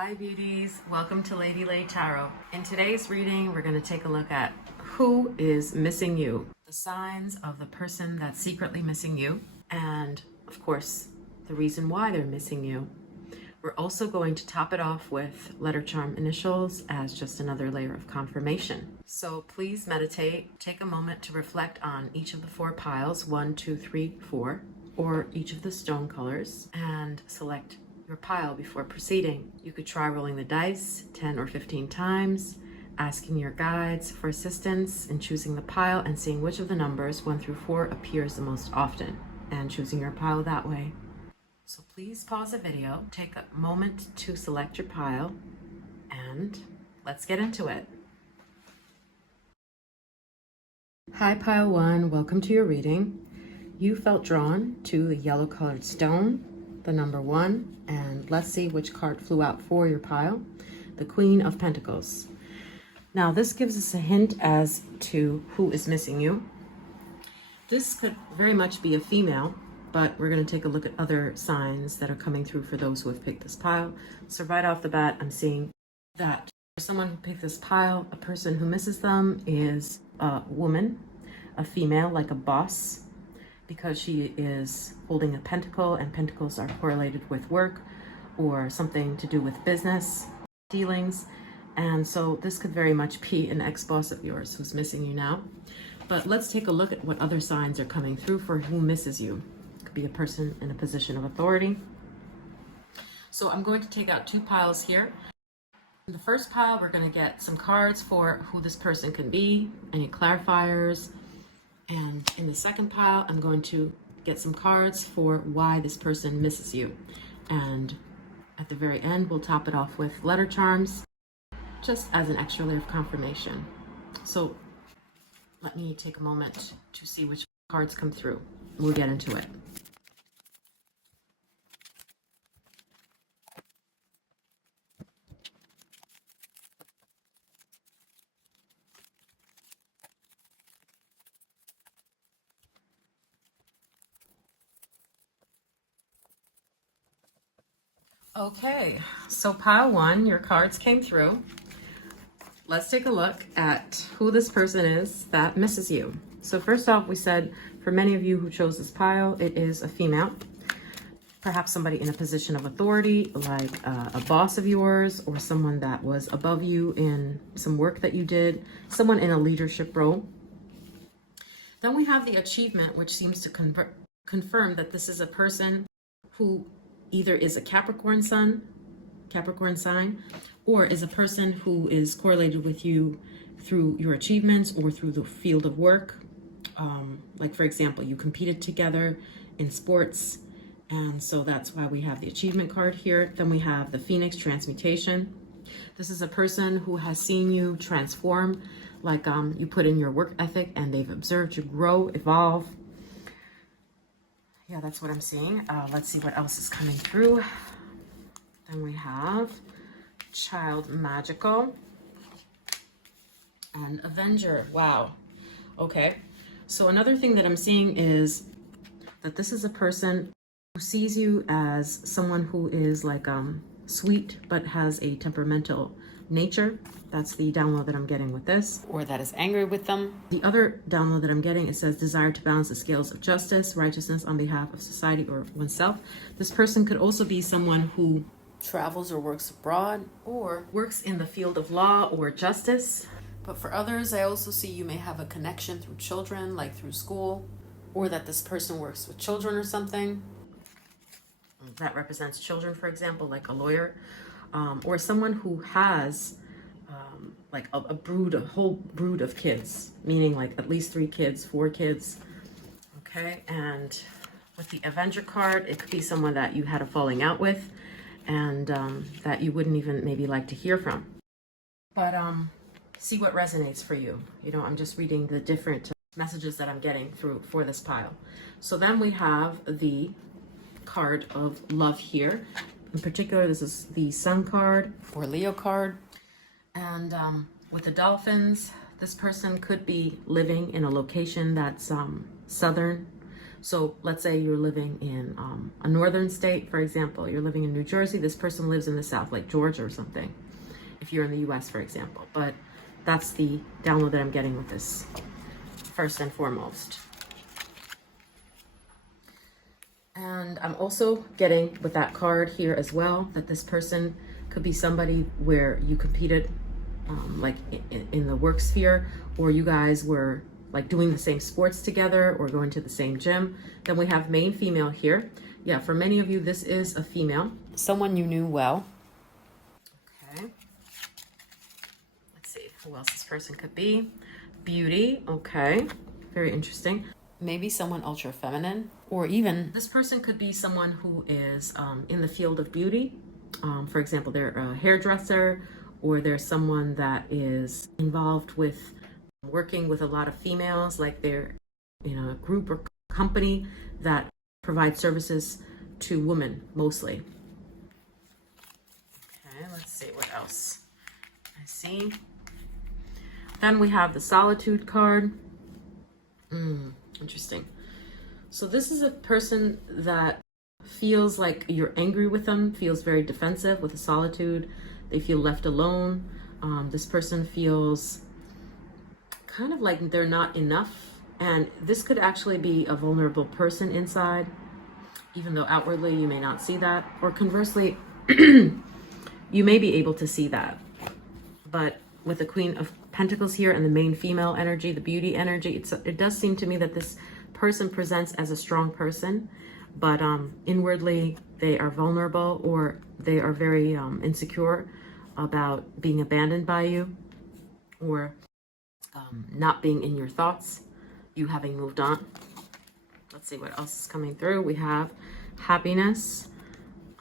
Hi beauties, welcome to Lady Lay Tarot. In today's reading, we're going to take a look at who is missing you, the signs of the person that's secretly missing you, and of course, the reason why they're missing you. We're also going to top it off with letter charm initials as just another layer of confirmation. So please meditate, take a moment to reflect on each of the four piles, 1, 2, 3, 4, or each of the stone colors, and select your pile before proceeding. You could try rolling the dice 10 or 15 times, asking your guides for assistance in choosing the pile and seeing which of the numbers 1 through 4 appears the most often, and choosing your pile that way. So please pause the video, take a moment to select your pile, and let's get into it. Hi pile 1, welcome to your reading. You felt drawn to the yellow colored stone, the number 1, and let's see which card flew out for your pile. The Queen of Pentacles. Now this gives us a hint as to who is missing you. This could very much be a female, but we're going to take a look at other signs that are coming through for those who have picked this pile. So right off the bat, I'm seeing that for someone who picked this pile, a person who misses them is a woman, a female, like a boss, because she is holding a pentacle, and pentacles are correlated with work or something to do with business dealings. And so this could very much be an ex-boss of yours who's missing you now. But let's take a look at what other signs are coming through for who misses you. It could be a person in a position of authority. So I'm going to take out 2 piles here. In the first pile, we're going to get some cards for who this person can be, any clarifiers. And in the second pile, I'm going to get some cards for why this person misses you. And at the very end, we'll top it off with letter charms, just as an extra layer of confirmation. So let me take a moment to see which cards come through. We'll get into it. Okay, so pile 1, your cards came through. Let's take a look at who this person is that misses you. So first off, we said for many of you who chose this pile, it is a female, perhaps somebody in a position of authority, like a boss of yours, or someone that was above you in some work that you did, someone in a leadership role. Then we have the achievement, which seems to confirm that this is a person who either is a Capricorn sign, or is a person who is correlated with you through your achievements or through the field of work. Like for example, you competed together in sports, and so that's why we have the achievement card here. Then we have the Phoenix transmutation. This is a person who has seen you transform, like you put in your work ethic and they've observed you grow, evolve. Yeah, that's what I'm seeing. Let's see what else is coming through. Then we have Child Magical and Avenger. Wow. Okay. So another thing that I'm seeing is that this is a person who sees you as someone who is like sweet but has a temperamental nature. That's the download that I'm getting with this. Or that is angry with them. The other download that I'm getting, it says desire to balance the scales of justice, righteousness on behalf of society or oneself. This person could also be someone who travels or works abroad or works in the field of law or justice. But for others, I also see you may have a connection through children, like through school, or that this person works with children or something. That represents children, for example, like a lawyer, or someone who has like a whole brood of kids, meaning like at least 3 kids, 4 kids. Okay, and with the Avenger card, it could be someone that you had a falling out with and that you wouldn't even maybe like to hear from. But see what resonates for you. You know, I'm just reading the different messages that I'm getting through for this pile. So then we have the card of love here. In particular, this is the Sun card or Leo card. And with the dolphins, this person could be living in a location that's southern, So let's say you're living in a northern state, for example. You're living in New Jersey. This person lives in the South, like Georgia or something, if you're in the US, for example. But that's the download that I'm getting with this, first and foremost. And I'm also getting with that card here as well, that this person could be somebody where you competed like in the work sphere, or you guys were like doing the same sports together or going to the same gym. Then we have main female here. Yeah, for many of you, this is a female, someone you knew well. Okay. Let's see who else this person could be. Beauty. Okay. Very interesting. Maybe someone ultra feminine, or even this person could be someone who is in the field of beauty. For example, they're a hairdresser, or they're someone that is involved with working with a lot of females, like they're in a group or company that provides services to women mostly. Okay, let's see what else I see. Then we have the solitude card. Interesting. So this is a person that feels like you're angry with them, feels very defensive with the solitude. They feel left alone. This person feels kind of like they're not enough. And this could actually be a vulnerable person inside, even though outwardly you may not see that. Or conversely, you may be able to see that. But with the Queen of Pentacles here and the main female energy, the beauty energy, it does seem to me that this person presents as a strong person, but inwardly they are vulnerable, or they are very insecure about being abandoned by you, or not being in your thoughts, you having moved on. Let's see what else is coming through. We have happiness.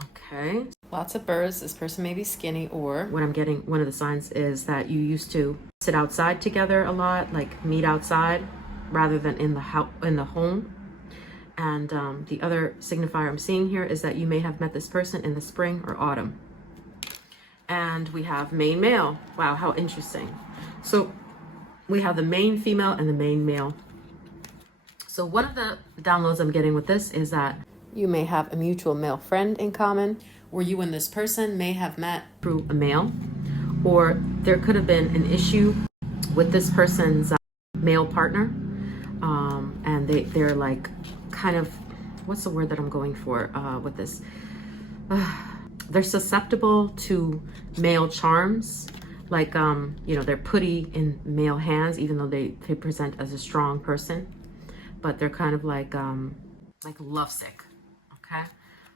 Okay. Lots of birds. This person may be skinny, or what I'm getting, one of the signs is that you used to sit outside together a lot, like meet outside rather than in the home. And the other signifier I'm seeing here is that you may have met this person in the spring or autumn. And we have main male. Wow, how interesting. So we have the main female and the main male. So one of the downloads I'm getting with this is that you may have a mutual male friend in common, or you and this person may have met through a male, or there could have been an issue with this person's male partner. And they're like kind of, what's the word that I'm going for with this? They're susceptible to male charms. Like, they're putty in male hands, even though they present as a strong person, but they're kind of like lovesick. Okay.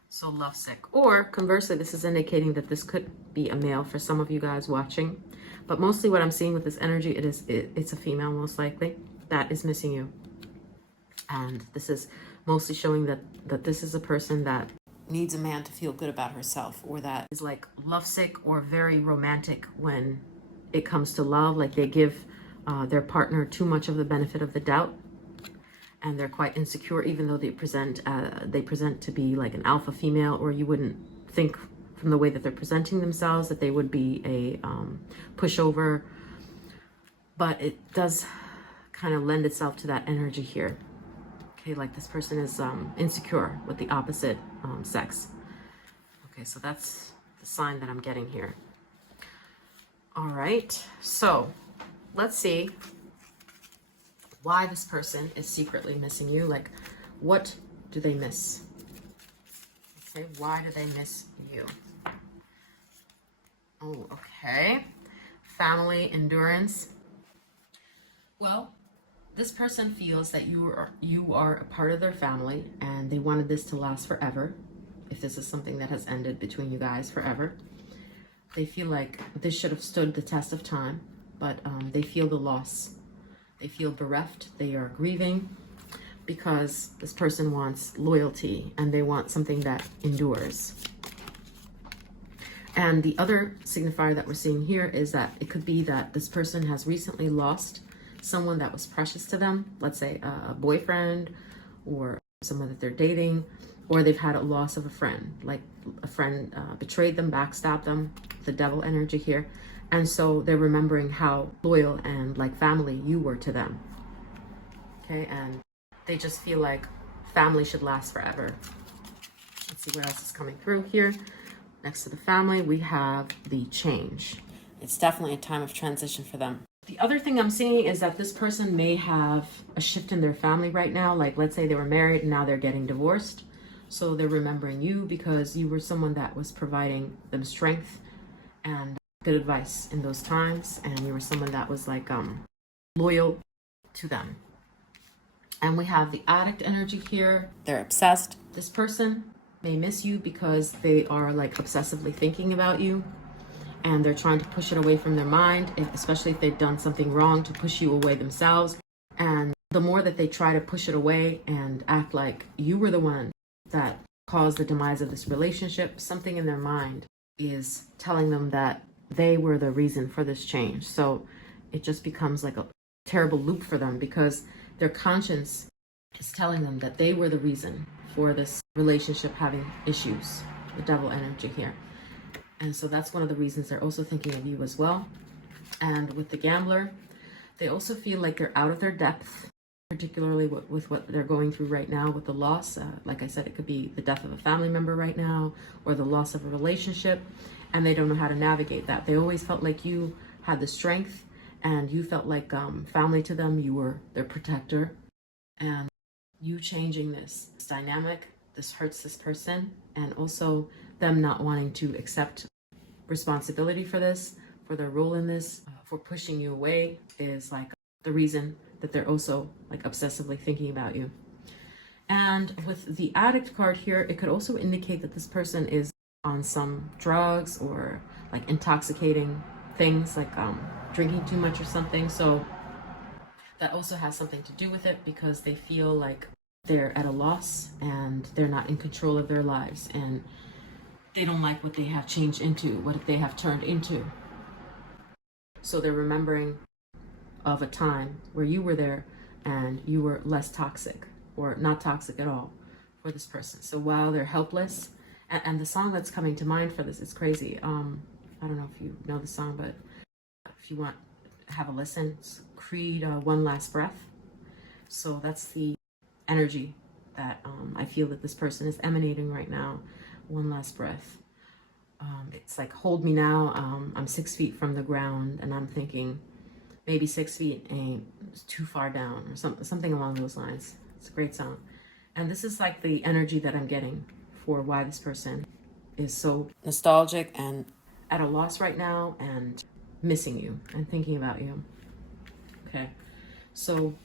So lovesick. Or conversely, this is indicating that this could be a male for some of you guys watching, but mostly what I'm seeing with this energy, it's a female most likely that is missing you. And this is mostly showing that this is a person that needs a man to feel good about herself, or that is like lovesick or very romantic when it comes to love. Like they give their partner too much of the benefit of the doubt, and they're quite insecure, even though they present to be like an alpha female, or you wouldn't think from the way that they're presenting themselves that they would be a pushover. But it does kind of lend itself to that energy here. Okay, like this person is insecure with the opposite sex. Okay, so that's the sign that I'm getting here. All right, so let's see why this person is secretly missing you. Like, what do they miss? Okay, why do they miss you? Oh, okay. Family endurance. Well, this person feels that you are a part of their family, and they wanted this to last forever. If this is something that has ended between you guys forever, they feel like this should have stood the test of time, but they feel the loss. They feel bereft. They are grieving because this person wants loyalty, and they want something that endures. And the other signifier that we're seeing here is that it could be that this person has recently lost someone that was precious to them, let's say a boyfriend or someone that they're dating, or they've had a loss of a friend, like a friend betrayed them, backstabbed them, the devil energy here. And so they're remembering how loyal and like family you were to them. Okay, and they just feel like family should last forever. Let's see what else is coming through here. Next to the family, we have the change. It's definitely a time of transition for them. The other thing I'm seeing is that this person may have a shift in their family right now. Like, let's say they were married and now they're getting divorced. So they're remembering you because you were someone that was providing them strength and good advice in those times. And you were someone that was like loyal to them. And we have the addict energy here. They're obsessed. This person may miss you because they are like obsessively thinking about you. And they're trying to push it away from their mind, especially if they've done something wrong, to push you away themselves. And the more that they try to push it away and act like you were the one that caused the demise of this relationship, something in their mind is telling them that they were the reason for this change. So it just becomes like a terrible loop for them because their conscience is telling them that they were the reason for this relationship having issues. The devil energy here. And so that's one of the reasons they're also thinking of you as well. And with the gambler, they also feel like they're out of their depth, particularly with what they're going through right now with the loss. Like I said, it could be the death of a family member right now or the loss of a relationship, and they don't know how to navigate that. They always felt like you had the strength and you felt like family to them. You were their protector, and you changing this dynamic, this hurts this person, and also them not wanting to accept responsibility for this, for their role in this, for pushing you away is like the reason that they're also like obsessively thinking about you. And with the addict card here, it could also indicate that this person is on some drugs or like intoxicating things, like drinking too much or something. So that also has something to do with it because they feel like they're at a loss and they're not in control of their lives, and they don't like what they have changed into, what they have turned into. So they're remembering of a time where you were there and you were less toxic or not toxic at all for this person. So while they're helpless, and the song that's coming to mind for this is crazy. I don't know if you know the song, but if you want, have a listen. It's Creed, One Last Breath. So that's the energy that I feel that this person is emanating right now. One last breath. It's like, hold me now. I'm 6 feet from the ground, and I'm thinking maybe 6 feet ain't too far down, or something along those lines. It's a great song. And this is like the energy that I'm getting for why this person is so nostalgic and at a loss right now and missing you and thinking about you. Okay, so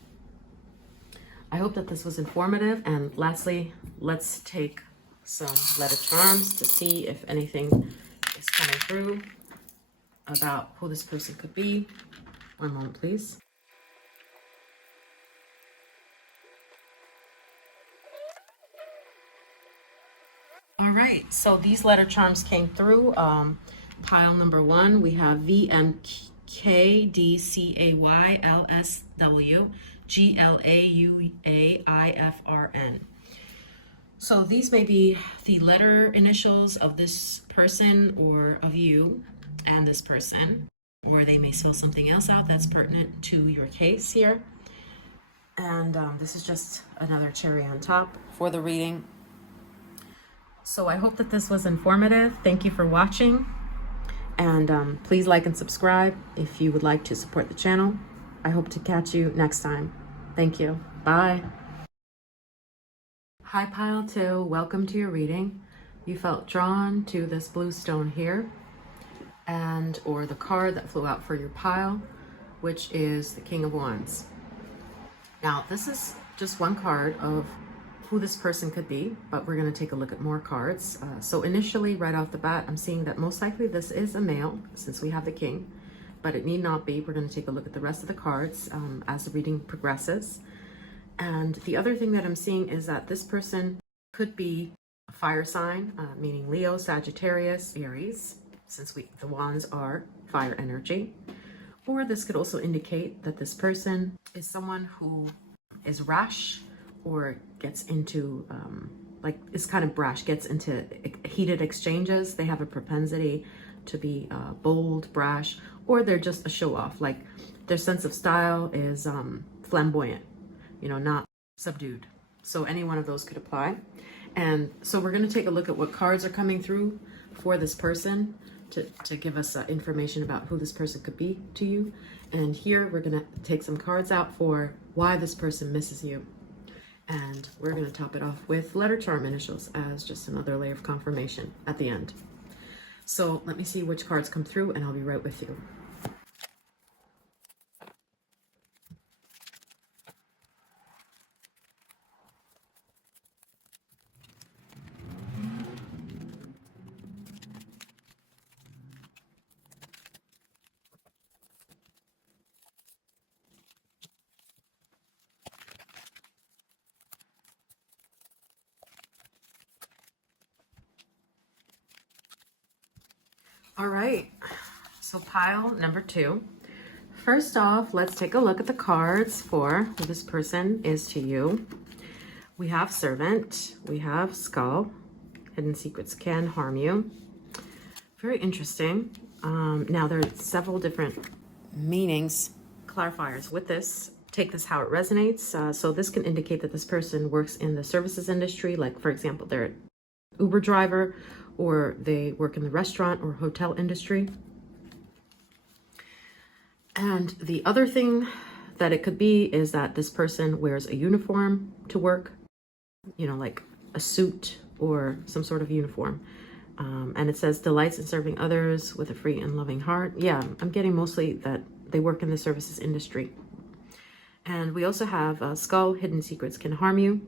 I hope that this was informative. And lastly, let's take some letter charms to see if anything is coming through about who this person could be. One moment, please. All right, so these letter charms came through. Pile number 1, we have VMKDCAYLSW GLAUAIFRN. So these may be the letter initials of this person or of you and this person, or they may spell something else out that's pertinent to your case here. And this is just another cherry on top for the reading. So I hope that this was informative. Thank you for watching. And please like and subscribe if you would like to support the channel. I hope to catch you next time. Thank you. Bye. Hi, Pile 2. Welcome to your reading. You felt drawn to this blue stone here, or the card that flew out for your pile, which is the King of Wands. Now, this is just one card of who this person could be, but we're going to take a look at more cards. So initially, right off the bat, I'm seeing that most likely this is a male, since we have the King, but it need not be. We're going to take a look at the rest of the cards as the reading progresses. And the other thing that I'm seeing is that this person could be a fire sign, meaning Leo, Sagittarius, Aries, since the wands are fire energy. Or this could also indicate that this person is someone who is rash or gets into, is kind of brash, gets into heated exchanges. They have a propensity to be bold, brash, or they're just a show-off. Like their sense of style is flamboyant, not subdued. So any one of those could apply. And so we're going to take a look at what cards are coming through for this person to give us information about who this person could be to you. And here we're going to take some cards out for why this person misses you. And we're going to top it off with letter charm initials as just another layer of confirmation at the end. So let me see which cards come through and I'll be right with you. All right, so pile number 2. First off, let's take a look at the cards for who this person is to you. We have Servant, we have Skull, Hidden Secrets Can Harm You. Very interesting. Now there are several different meanings, clarifiers with this. Take this how it resonates. So this can indicate that this person works in the services industry, like for example, they're an Uber driver, or they work in the restaurant or hotel industry. And the other thing that it could be is that this person wears a uniform to work, you know, like a suit or some sort of uniform. And it says delights in serving others with a free and loving heart. Yeah, I'm getting mostly that they work in the services industry. And we also have Skull, Hidden Secrets Can Harm You.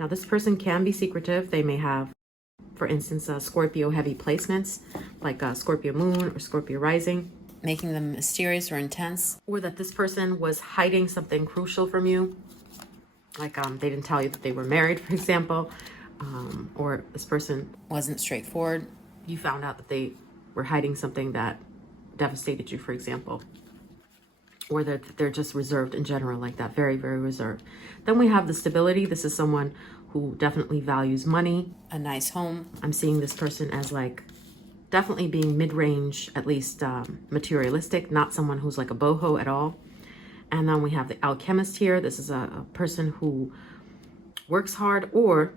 Now this person can be secretive. They may have, for instance, Scorpio heavy placements like Scorpio moon or Scorpio rising, making them mysterious or intense. Or that this person was hiding something crucial from you. Like they didn't tell you that they were married, for example. Or this person wasn't straightforward. You found out that they were hiding something that devastated you, for example. Or that they're just reserved in general, like that, very, very reserved. Then we have the stability. This is someone who definitely values money, a nice home. I'm seeing this person as like definitely being mid-range, at least materialistic, not someone who's like a boho at all. And then we have the alchemist here. This is a person who works hard, or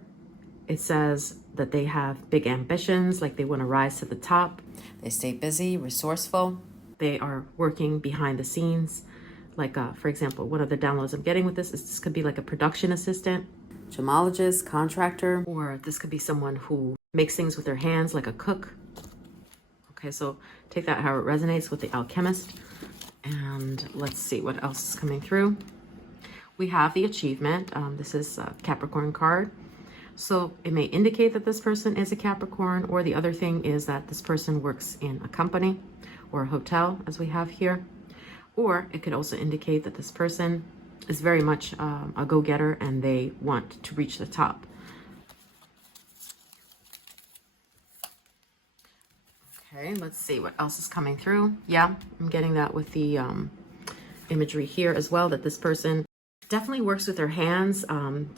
it says that they have big ambitions, like they want to rise to the top. They stay busy, resourceful. They are working behind the scenes. Like, for example, one of the downloads I'm getting with this is this could be like a production assistant, gemologist, contractor, or this could be someone who makes things with their hands, like a cook. Okay, so take that how it resonates with the alchemist. And let's see what else is coming through. We have the achievement. This is a Capricorn card. So it may indicate that this person is a Capricorn, or the other thing is that this person works in a company or a hotel, as we have here. Or it could also indicate that this person is very much a go-getter and they want to reach the top. Okay, let's see what else is coming through. Yeah, I'm getting that with the imagery here as well, that this person definitely works with their hands.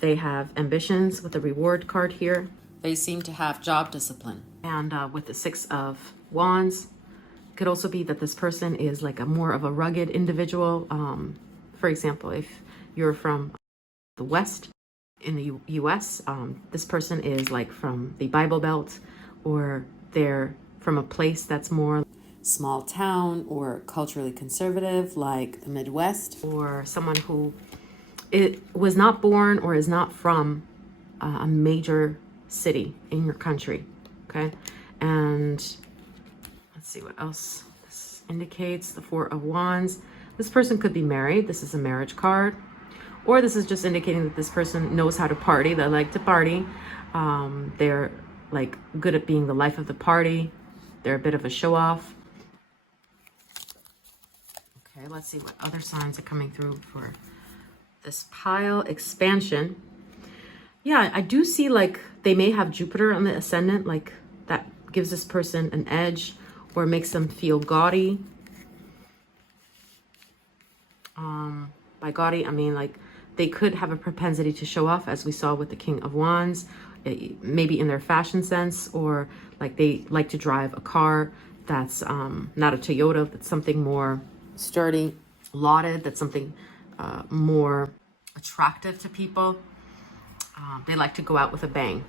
They have ambitions with the reward card here. They seem to have job discipline. And with the 6 of Wands, it could also be that this person is like a more of a rugged individual. For example, if you're from the West in the US, this person is like from the Bible Belt, or they're from a place that's more small town or culturally conservative, like the Midwest, or someone who was not born or is not from a major city in your country. Okay, and let's see what else this indicates. The 4 of Wands. This person could be married. This is a marriage card. Or this is just indicating that this person knows how to party. They like to party. They're like good at being the life of the party. They're a bit of a show off. Okay, let's see what other signs are coming through for this pile. Expansion. Yeah, I do see like they may have Jupiter on the ascendant, like that gives this person an edge or makes them feel gaudy. By gaudy, I mean like they could have a propensity to show off, as we saw with the King of Wands, maybe in their fashion sense, or like they like to drive a car that's not a Toyota, that's something more sturdy, lauded, that's something more attractive to people. They like to go out with a bang.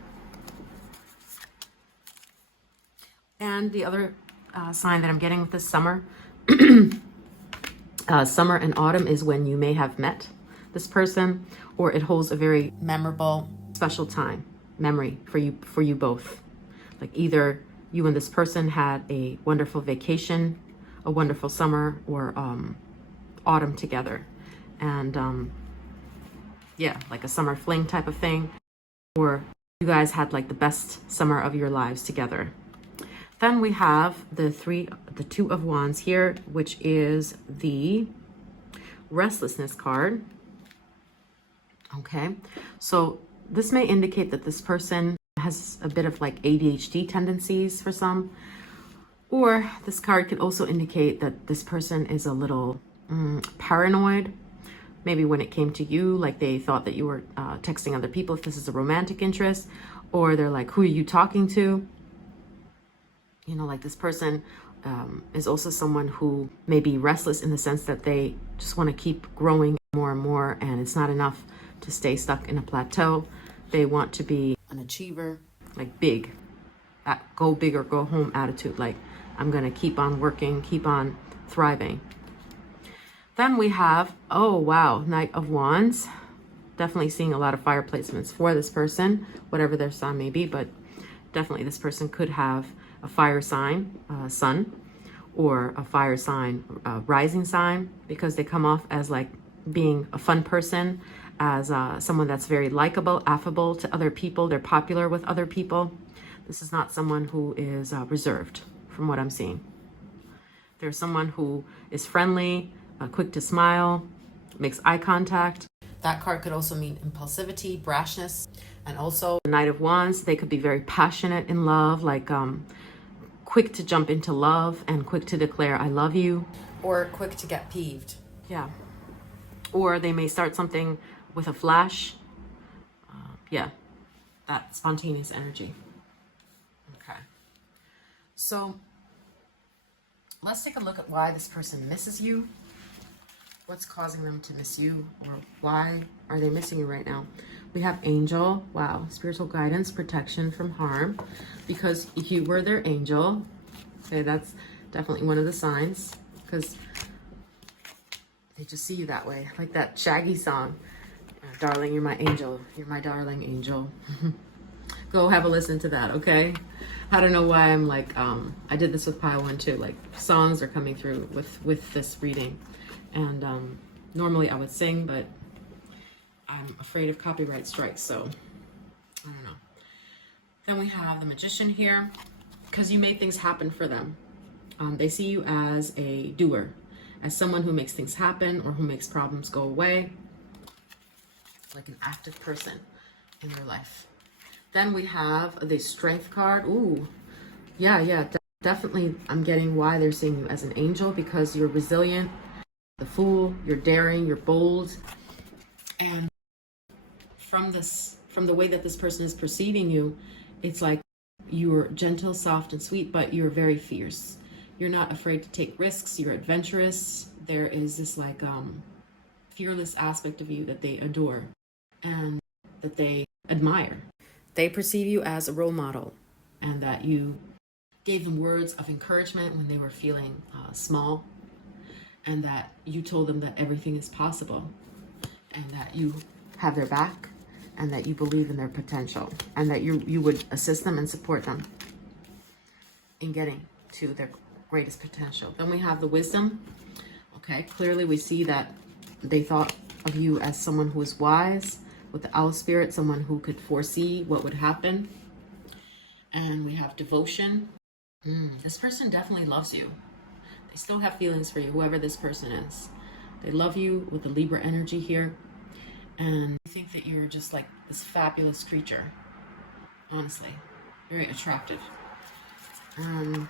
And the other sign that I'm getting with this summer, summer and autumn, is when you may have met this person, or it holds a very memorable, special time, memory for you both. Like either you and this person had a wonderful vacation, a wonderful summer, or autumn together. And yeah, like a summer fling type of thing, or you guys had like the best summer of your lives together. Then we have the Two of Wands here, which is the restlessness card. Okay, so this may indicate that this person has a bit of like ADHD tendencies for some, or this card could also indicate that this person is a little paranoid. Maybe when it came to you, like they thought that you were texting other people, if this is a romantic interest, or they're like, who are you talking to? You know, like this person is also someone who may be restless in the sense that they just want to keep growing more and more, and it's not enough to stay stuck in a plateau. They want to be an achiever, like big, that go big or go home attitude, like I'm going to keep on working, keep on thriving. Then we have, oh wow, Knight of Wands. Definitely seeing a lot of fire placements for this person, whatever their sign may be, but definitely this person could have a fire sign, sun, or a fire sign, rising sign, because they come off as like being a fun person, as someone that's very likable, affable to other people. They're popular with other people. This is not someone who is reserved, from what I'm seeing. There's someone who is friendly, quick to smile, makes eye contact. That card could also mean impulsivity, brashness, and also the Knight of Wands. They could be very passionate in love, like quick to jump into love and quick to declare I love you, or quick to get peeved. Yeah. Or they may start something with a flash. Yeah, that spontaneous energy. Okay. So let's take a look at why this person misses you. What's causing them to miss you, or why are they missing you right now? We have angel. Wow. Spiritual guidance, protection from harm. Because if you were their angel, okay, that's definitely one of the signs, because they just see you that way. Like that Shaggy song, darling, you're my angel. You're my darling angel. Go have a listen to that, okay? I don't know why I'm like, I did this with Pile 1 too. Like songs are coming through with this reading. And normally I would sing, but I'm afraid of copyright strikes, so I don't know. Then we have the Magician here, because you made things happen for them. They see you as a doer, as someone who makes things happen or who makes problems go away, like an active person in their life. Then we have the Strength card. Ooh, yeah, definitely I'm getting why they're seeing you as an angel, because you're resilient, the Fool, you're daring, you're bold. And from the way that this person is perceiving you, it's like you're gentle, soft, and sweet, but you're very fierce. You're not afraid to take risks. You're adventurous. There is this like fearless aspect of you that they adore and that they admire. They perceive you as a role model, and that you gave them words of encouragement when they were feeling small, and that you told them that everything is possible, and that you have their back, and that you believe in their potential, and that you would assist them and support them in getting to their greatest potential. Then we have the Wisdom. Okay, clearly we see that they thought of you as someone who is wise, with the Owl spirit, someone who could foresee what would happen. And we have Devotion. This person definitely loves you. They still have feelings for you, whoever this person is. They love you with the Libra energy here. And I think that you're just like this fabulous creature. Honestly, very attractive. Let's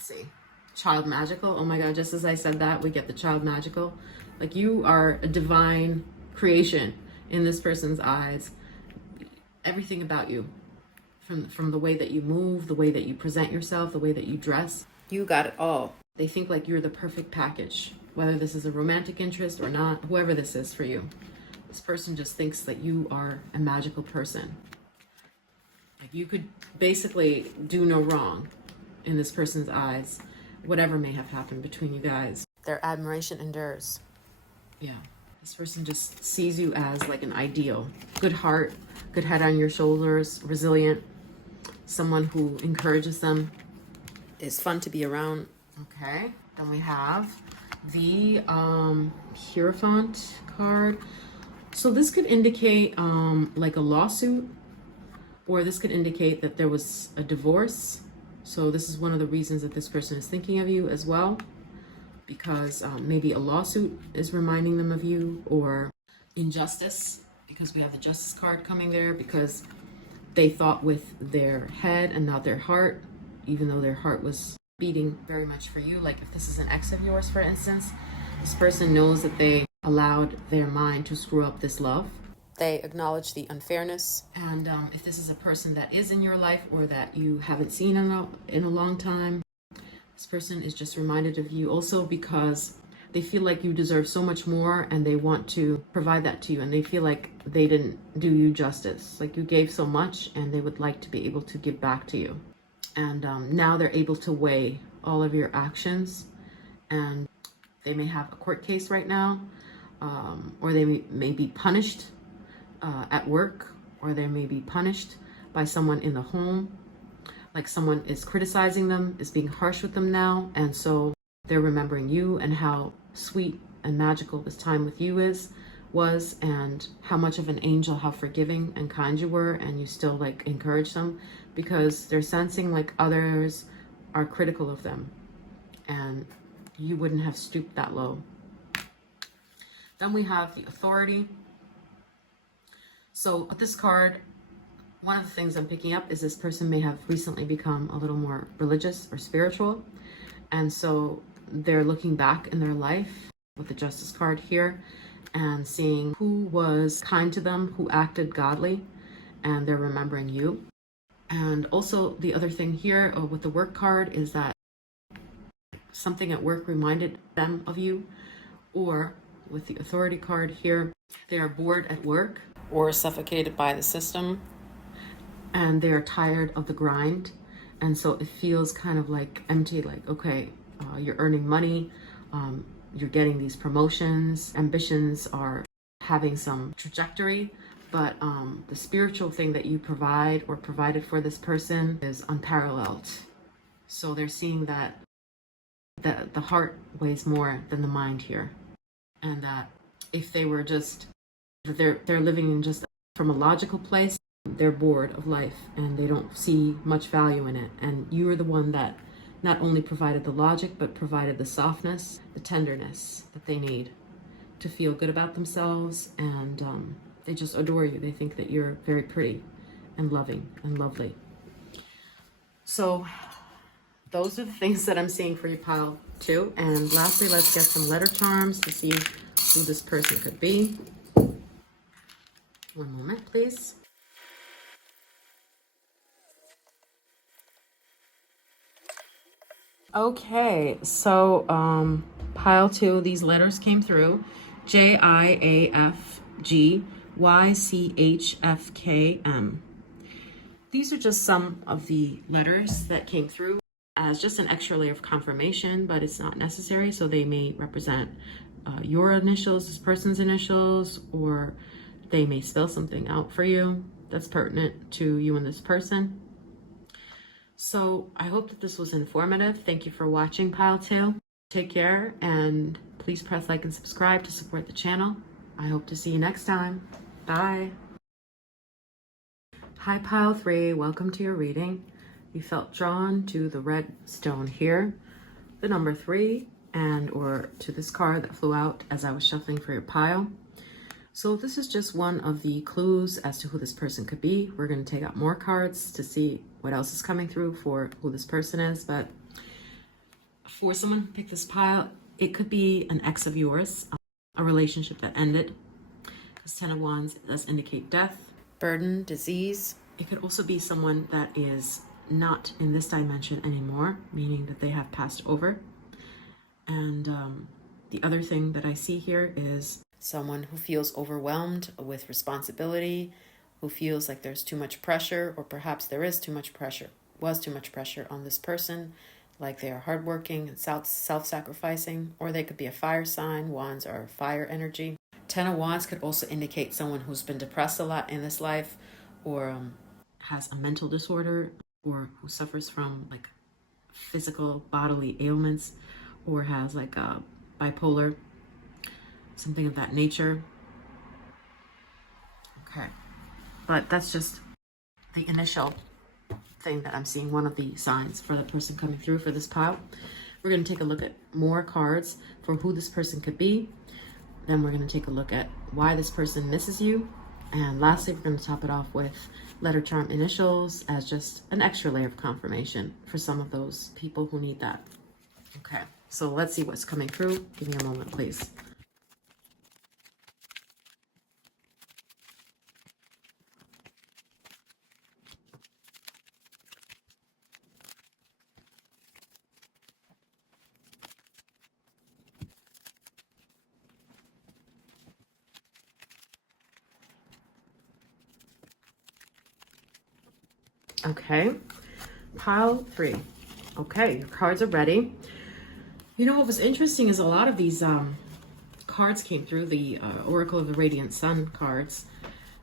see. Child magical. Oh my God, just as I said that, we get the child magical. Like you are a divine creation in this person's eyes. Everything about you, from the way that you move, the way that you present yourself, the way that you dress, you got it all. They think like you're the perfect package, whether this is a romantic interest or not, whoever this is for you. This person just thinks that you are a magical person. Like you could basically do no wrong in this person's eyes, whatever may have happened between you guys. Their admiration endures. Yeah, this person just sees you as like an ideal. Good heart, good head on your shoulders, resilient, someone who encourages them, is fun to be around. Okay, then we have the Hierophant card. So this could indicate like a lawsuit, or this could indicate that there was a divorce. So this is one of the reasons that this person is thinking of you as well, because maybe a lawsuit is reminding them of you, or injustice, because we have the Justice card coming there, because they thought with their head and not their heart, even though their heart was beating very much for you. Like if this is an ex of yours, for instance, this person knows that they allowed their mind to screw up this love. They acknowledge the unfairness. And if this is a person that is in your life or that you haven't seen in a long time, this person is just reminded of you also because they feel like you deserve so much more and they want to provide that to you, and they feel like they didn't do you justice. Like you gave so much and they would like to be able to give back to you. And now they're able to weigh all of your actions, and they may have a court case right now, or they may be punished at work, or they may be punished by someone in the home. Like someone is criticizing them, is being harsh with them now, and so they're remembering you and how sweet and magical this time with you was, and how much of an angel, how forgiving and kind you were, and you still like encourage them, because they're sensing like others are critical of them and you wouldn't have stooped that low. Then we have the Authority. So with this card, one of the things I'm picking up is this person may have recently become a little more religious or spiritual, and so they're looking back in their life with the Justice card here and seeing who was kind to them, who acted godly, and they're remembering you. And also the other thing here with the Work card is that something at work reminded them of you, or with the Authority card here, they are bored at work or suffocated by the system, and they are tired of the grind, and so it feels kind of like empty. Like, okay, you're earning money, you're getting these promotions, ambitions are having some trajectory, but the spiritual thing that you provide or provided for this person is unparalleled. So they're seeing that the heart weighs more than the mind here, and that if they were just, they're living in just from a logical place, they're bored of life and they don't see much value in it. And you are the one that not only provided the logic, but provided the softness, the tenderness that they need to feel good about themselves. And they just adore you. They think that you're very pretty and loving and lovely. So those are the things that I'm seeing for you, pile 2. And lastly, let's get some letter charms to see who this person could be. One moment, please. Okay, so pile 2, these letters came through. JIAFGYCHFKM. These are just some of the letters that came through as just an extra layer of confirmation, but it's not necessary. So they may represent your initials, this person's initials, or they may spell something out for you that's pertinent to you and this person. So I hope that this was informative. Thank you for watching, pile 2. Take care, and please press like and subscribe to support the channel. I hope to see you next time. Bye. Hi, pile 3. Welcome to your reading. You felt drawn to the red stone here, the number 3, and or to this card that flew out as I was shuffling for your pile. So this is just one of the clues as to who this person could be. We're going to take out more cards to see what else is coming through for who this person is. But for someone who picked this pile, it could be an ex of yours, a relationship that ended. Because 10 of Wands does indicate death, burden, disease. It could also be someone that is not in this dimension anymore, meaning that they have passed over. And the other thing that I see here is someone who feels overwhelmed with responsibility, who feels like there's too much pressure, or perhaps there is too much pressure, was too much pressure on this person, like they are hardworking and self-sacrificing, or they could be a fire sign. Wands are fire energy. Ten of Wands could also indicate someone who's been depressed a lot in this life, or has a mental disorder, or who suffers from like physical bodily ailments, or has like a bipolar, something of that nature. Okay, but that's just the initial thing that I'm seeing, one of the signs for the person coming through for this pile. We're going to take a look at more cards for who this person could be. Then we're going to take a look at why this person misses you. And lastly, we're going to top it off with letter charm initials as just an extra layer of confirmation for some of those people who need that. Okay, so let's see what's coming through. Give me a moment, please. Okay, pile 3. Okay, your cards are ready. You know what was interesting is a lot of these cards came through, the Oracle of the Radiant Sun cards,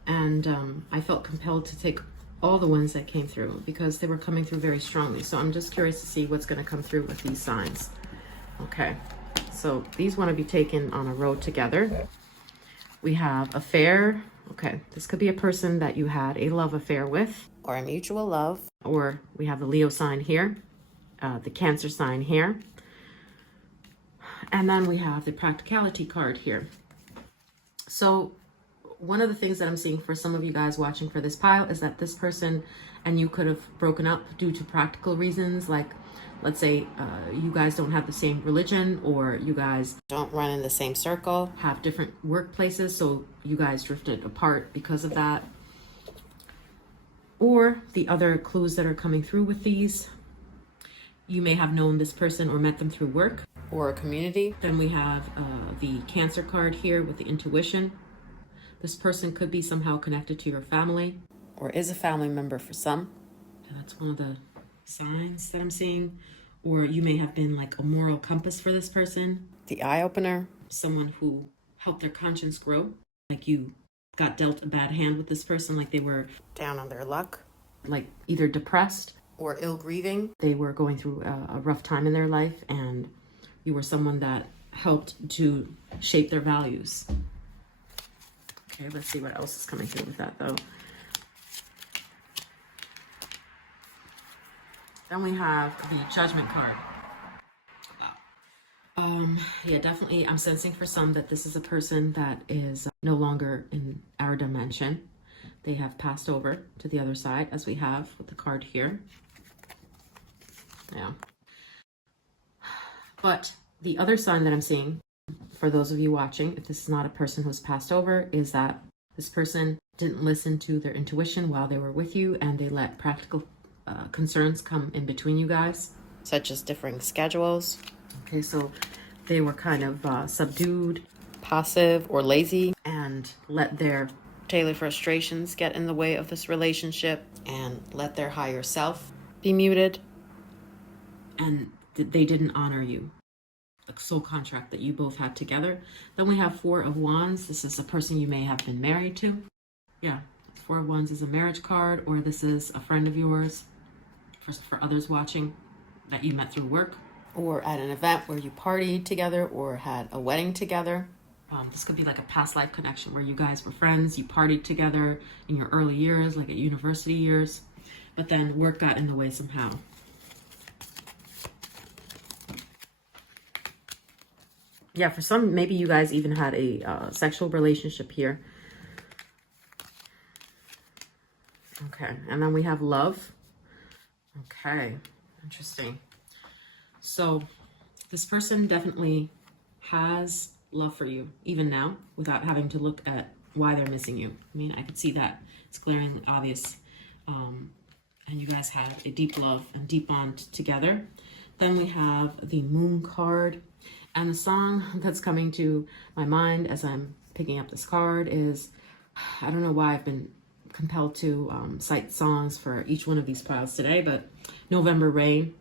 and I felt compelled to take all the ones that came through because they were coming through very strongly. So I'm just curious to see what's going to come through with these signs. Okay, so these want to be taken on a road together. We have affair. Okay, this could be a person that you had a love affair with, or a mutual love. Or we have the Leo sign here, the Cancer sign here. And then we have the practicality card here. So one of the things that I'm seeing for some of you guys watching for this pile is that this person and you could have broken up due to practical reasons. Like, let's say you guys don't have the same religion, or you guys don't run in the same circle, have different workplaces, so you guys drifted apart because of that. Or the other clues that are coming through with these, you may have known this person or met them through work or a community. Then we have the Cancer card here with the intuition. This person could be somehow connected to your family, or is a family member for some. That's one of the signs that I'm seeing. Or you may have been like a moral compass for this person. The eye opener, someone who helped their conscience grow. Like you got dealt a bad hand with this person, like they were down on their luck, like either depressed or ill grieving. They were going through a rough time in their life, and you were someone that helped to shape their values. Okay, let's see what else is coming through with that though. Then we have the Judgment card. Wow. Yeah, definitely I'm sensing for some that this is a person that is no longer in our dimension. They have passed over to the other side, as we have with the card here. Yeah. But the other sign that I'm seeing, for those of you watching, if this is not a person who's passed over, is that this person didn't listen to their intuition while they were with you, and they let practical concerns come in between you guys, such as differing schedules. Okay, so they were kind of subdued, passive, or lazy, and let their daily frustrations get in the way of this relationship, and let their higher self be muted, and they didn't honor you, the soul contract that you both had together. Then we have Four of Wands. This is a person you may have been married to. Yeah, Four of Wands is a marriage card, or this is a friend of yours, for others watching, that you met through work, or at an event where you partied together or had a wedding together. This could be like a past life connection where you guys were friends, you partied together in your early years, like at university years, but then work got in the way somehow. Yeah, for some, maybe you guys even had a sexual relationship here. Okay, and then we have love. Okay, interesting. So this person definitely has love for you, even now, without having to look at why they're missing you. I mean, I could see that. It's glaringly obvious. And you guys have a deep love and deep bond together. Then we have the Moon card. And the song that's coming to my mind as I'm picking up this card is, I don't know why I've been compelled to cite songs for each one of these piles today, but November Rain,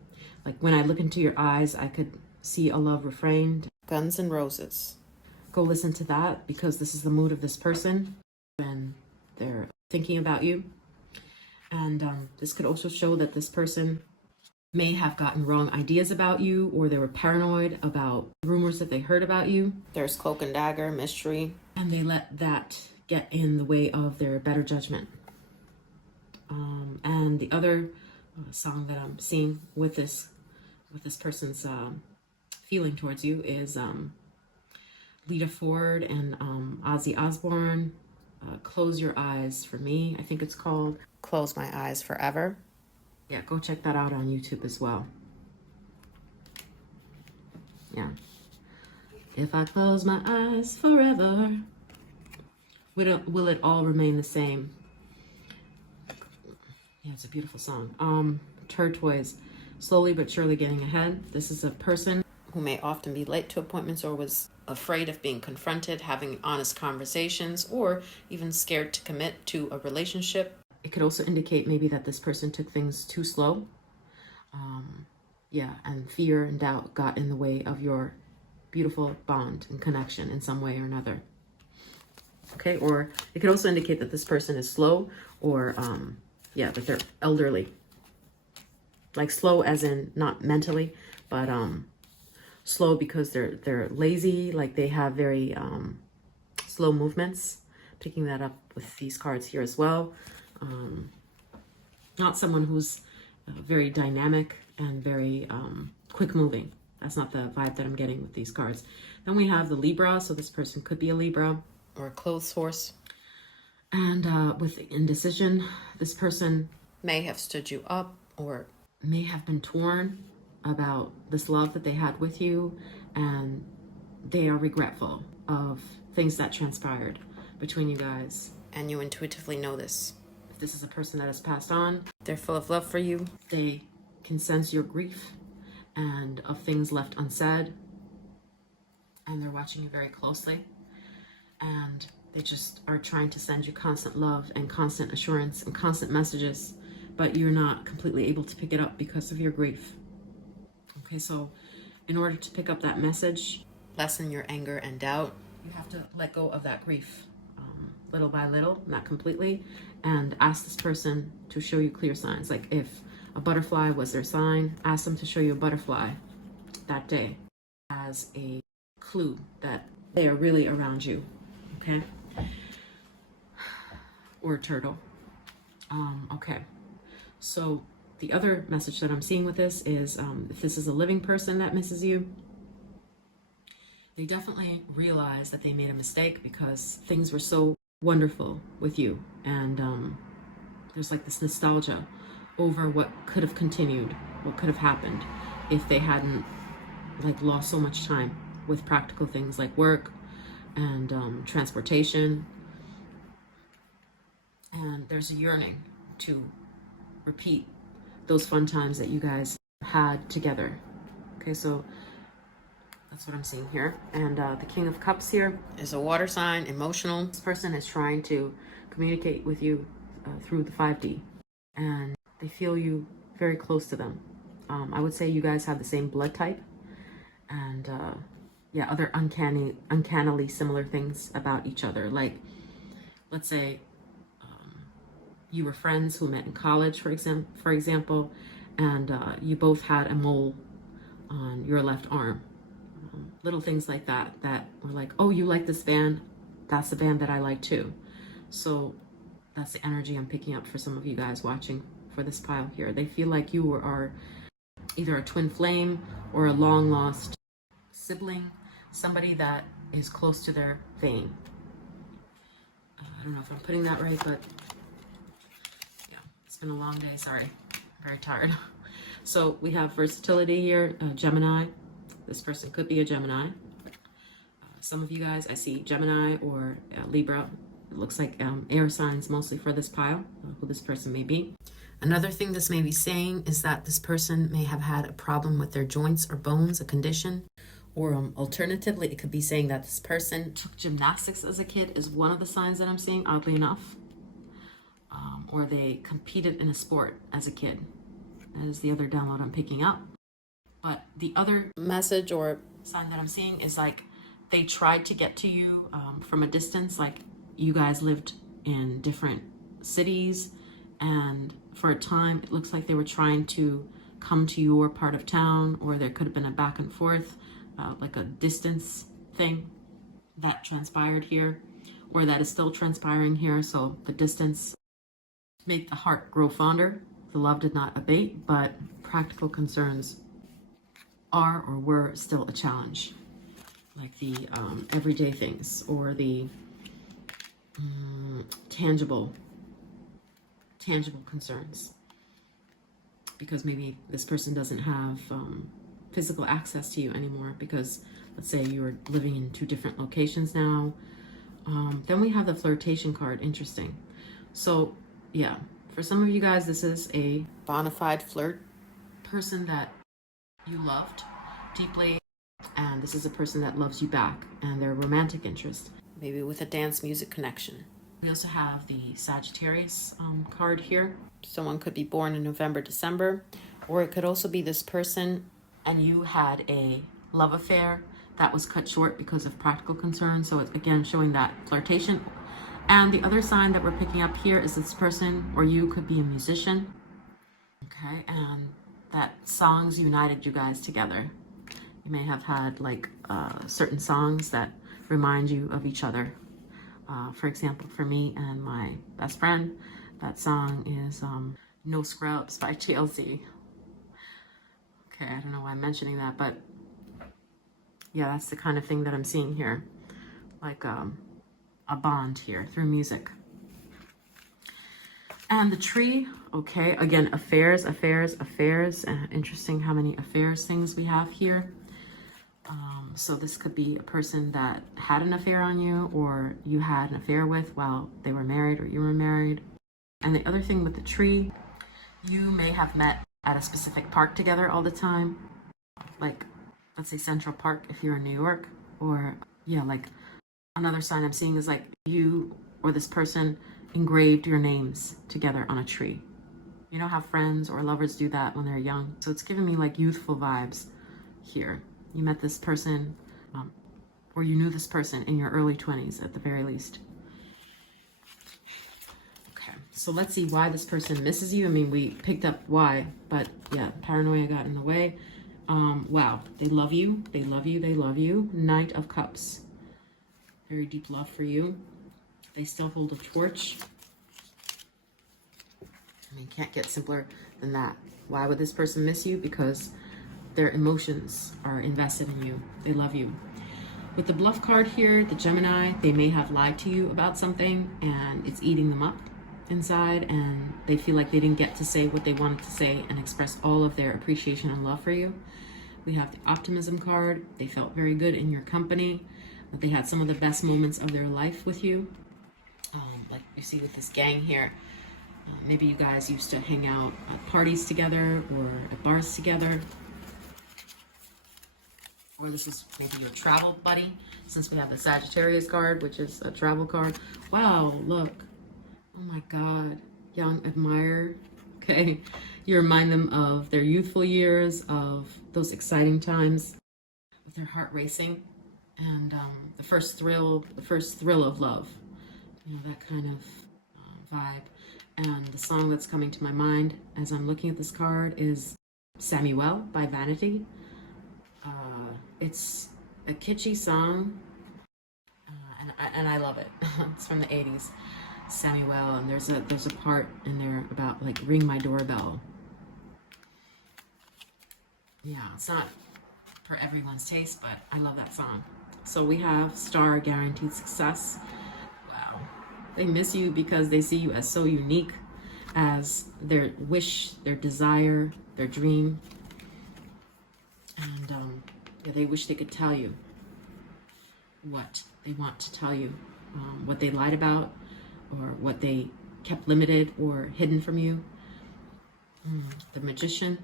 like when I look into your eyes, I could see a love refrain. Guns N' Roses. Go listen to that because this is the mood of this person when they're thinking about you. And this could also show that this person may have gotten wrong ideas about you, or they were paranoid about rumors that they heard about you. There's cloak and dagger, mystery, and they let that get in the way of their better judgment. And the other song that I'm seeing with this person's feeling towards you is Lita Ford and Ozzy Osbourne, Close Your Eyes for Me, I think it's called. Close My Eyes Forever. Yeah, go check that out on YouTube as well. Yeah. If I close my eyes forever, will it all remain the same? Yeah, it's a beautiful song. Turquoise, slowly but surely getting ahead. This is a person who may often be late to appointments or was afraid of being confronted, having honest conversations, or even scared to commit to a relationship. It could also indicate maybe that this person took things too slow. And fear and doubt got in the way of your beautiful bond and connection in some way or another. Okay, or it could also indicate that this person is slow, or that they're elderly. Like slow as in not mentally, but slow because they're lazy, like they have very slow movements. Picking that up with these cards here as well. Not someone who's very dynamic and very quick moving. That's not the vibe that I'm getting with these cards. Then we have the Libra, so this person could be a Libra or a clothes horse. And with indecision, this person may have stood you up or may have been torn about this love that they had with you, and they are regretful of things that transpired between you guys. And you intuitively know this. If this is a person that has passed on, they're full of love for you. They can sense your grief and of things left unsaid, and they're watching you very closely, and they just are trying to send you constant love and constant assurance and constant messages, but you're not completely able to pick it up because of your grief. Okay, so in order to pick up that message, lessen your anger and doubt, you have to let go of that grief little by little, not completely, and ask this person to show you clear signs. Like if a butterfly was their sign, ask them to show you a butterfly that day as a clue that they are really around you, okay? Or a turtle. Okay, so the other message that I'm seeing with this is if this is a living person that misses you, they definitely realize that they made a mistake because things were so wonderful with you, and there's like this nostalgia over what could have continued, what could have happened if they hadn't like lost so much time with practical things like work and transportation. And there's a yearning to repeat those fun times that you guys had together. Okay, so that's what I'm seeing here. And the King of Cups here is a water sign, emotional. This person is trying to communicate with you through the 5D, and they feel you very close to them. I would say you guys have the same blood type, and other uncannily similar things about each other. Like, let's say you were friends who met in college, for example, and you both had a mole on your left arm. Little things like that were like, oh, you like this band? That's the band that I like too. So that's the energy I'm picking up for some of you guys watching for this pile here. They feel like you are either a twin flame or a long lost sibling, somebody that is close to their vein. I don't know if I'm putting that right, but yeah, it's been a long day. Sorry, very tired. So we have versatility here, Gemini. This person could be a Gemini. Some of you guys, I see Gemini or Libra. It looks like air signs mostly for this pile, who this person may be. Another thing this may be saying is that this person may have had a problem with their joints or bones, a condition, Or alternatively, it could be saying that this person took gymnastics as a kid is one of the signs that I'm seeing, oddly enough. Or they competed in a sport as a kid. That is the other download I'm picking up. But the other message or sign that I'm seeing is like they tried to get to you from a distance, like you guys lived in different cities, and for a time it looks like they were trying to come to your part of town, or there could have been a back and forth, like a distance thing that transpired here, or that is still transpiring here. So the distance make the heart grow fonder. The love did not abate, but practical concerns are or were still a challenge, like the everyday things or the tangible concerns, because maybe this person doesn't have physical access to you anymore, because let's say you're living in 2 different locations now. Then we have the flirtation card. Interesting. So yeah, for some of you guys, this is a bona fide flirt person that you loved deeply, and this is a person that loves you back, and their romantic interest, maybe with a dance music connection. We also have the Sagittarius card here. Someone could be born in November, December, or it could also be this person and you had a love affair that was cut short because of practical concerns. So it's again showing that flirtation. And the other sign that we're picking up here is this person or you could be a musician. Okay, and that songs united you guys together. You may have had like certain songs that remind you of each other. For example, for me and my best friend, that song is No Scrubs by TLC. Okay, I don't know why I'm mentioning that, but yeah, that's the kind of thing that I'm seeing here. Like a bond here through music. And the tree, okay, again, affairs. Interesting how many affairs things we have here. So this could be a person that had an affair on you, or you had an affair with while they were married or you were married. And the other thing with the tree, you may have met at a specific park together all the time. Like, let's say Central Park if you're in New York. Or, yeah, like another sign I'm seeing is like you or this person engraved your names together on a tree. You know how friends or lovers do that when they're young? So it's giving me like youthful vibes here. You met this person, or you knew this person in your early 20s at the very least. Okay, so let's see why this person misses you. I mean, we picked up why, but yeah, paranoia got in the way. Wow, they love you, they love you, they love you. Knight of Cups. Very deep love for you. They still hold a torch. I mean, can't get simpler than that. Why would this person miss you? Because their emotions are invested in you. They love you. With the Bluff card here, the Gemini, they may have lied to you about something and it's eating them up inside, and they feel like they didn't get to say what they wanted to say and express all of their appreciation and love for you. We have the Optimism card. They felt very good in your company, that they had some of the best moments of their life with you. Like you see with this gang here, maybe you guys used to hang out at parties together or at bars together. Or this is maybe your travel buddy, since we have the Sagittarius card, which is a travel card. Wow, look. Oh my God. Young admirer. Okay. You remind them of their youthful years, of those exciting times, with their heart racing, and the first thrill of love. You know, that kind of vibe. And the song that's coming to my mind as I'm looking at this card is Samuel by Vanity. It's a kitschy song, and I love it. It's from the 80s, Samuel, and there's a part in there about like ring my doorbell. Yeah, it's not for everyone's taste, but I love that song. So we have Star Guaranteed Success. Wow, they miss you because they see you as so unique, as their wish, their desire, their dream, and they wish they could tell you what they want to tell you, what they lied about, or what they kept limited or hidden from you. The Magician,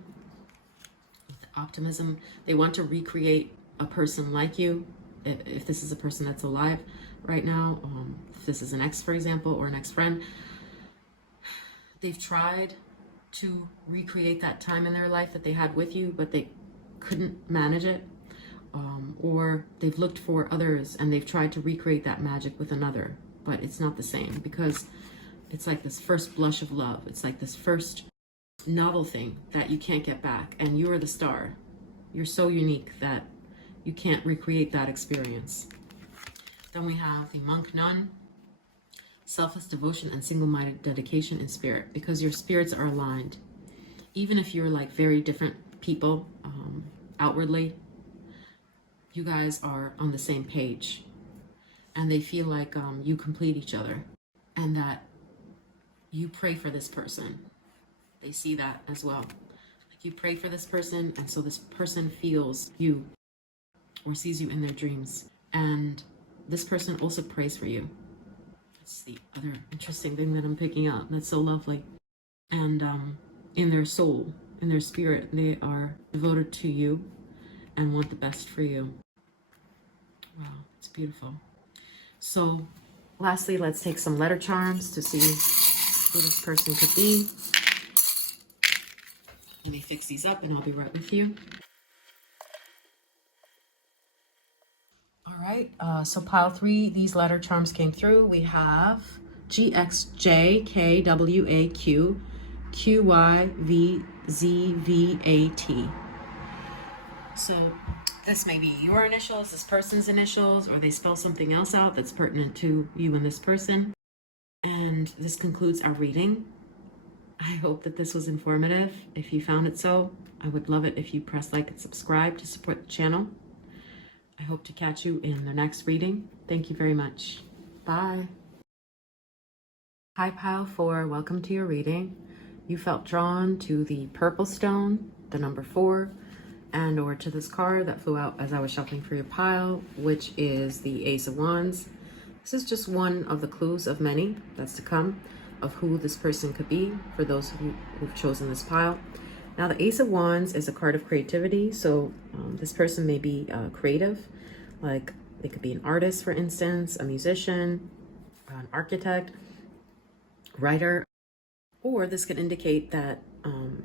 the Optimism, they want to recreate a person like you, if this is a person that's alive right now, if this is an ex, for example, or an ex-friend, they've tried to recreate that time in their life that they had with you, but they couldn't manage it. Or they've looked for others and they've tried to recreate that magic with another, but it's not the same, because it's like this first blush of love. It's like this first novel thing that you can't get back, and you are the star. You're so unique that you can't recreate that experience. Then we have the monk nun, selfless devotion and single-minded dedication in spirit, because your spirits are aligned. Even if you're like very different people outwardly, you guys are on the same page, and they feel like you complete each other, and that you pray for this person. They see that as well. Like you pray for this person, and so this person feels you or sees you in their dreams, and this person also prays for you. That's the other interesting thing that I'm picking up. That's so lovely. And in their soul, in their spirit, they are devoted to you and want the best for you. Wow, it's beautiful. So lastly, let's take some letter charms to see who this person could be. Let me fix these up and I'll be right with you. All right, so pile 3, these letter charms came through. We have GXJKWAQ QYVZVAT. So this may be your initials, this person's initials, or they spell something else out that's pertinent to you and this person. And this concludes our reading. I hope that this was informative. If you found it so, I would love it if you press like and subscribe to support the channel. I hope to catch you in the next reading. Thank you very much. Bye. Hi, pile 4. Welcome to your reading. You felt drawn to the purple stone, the number 4, and or to this card that flew out as I was shuffling for your pile, which is the Ace of Wands. This is just one of the clues of many that's to come of who this person could be for those who've chosen this pile. Now, the Ace of Wands is a card of creativity, so this person may be creative, like they could be an artist, for instance, a musician, an architect, writer, or this could indicate that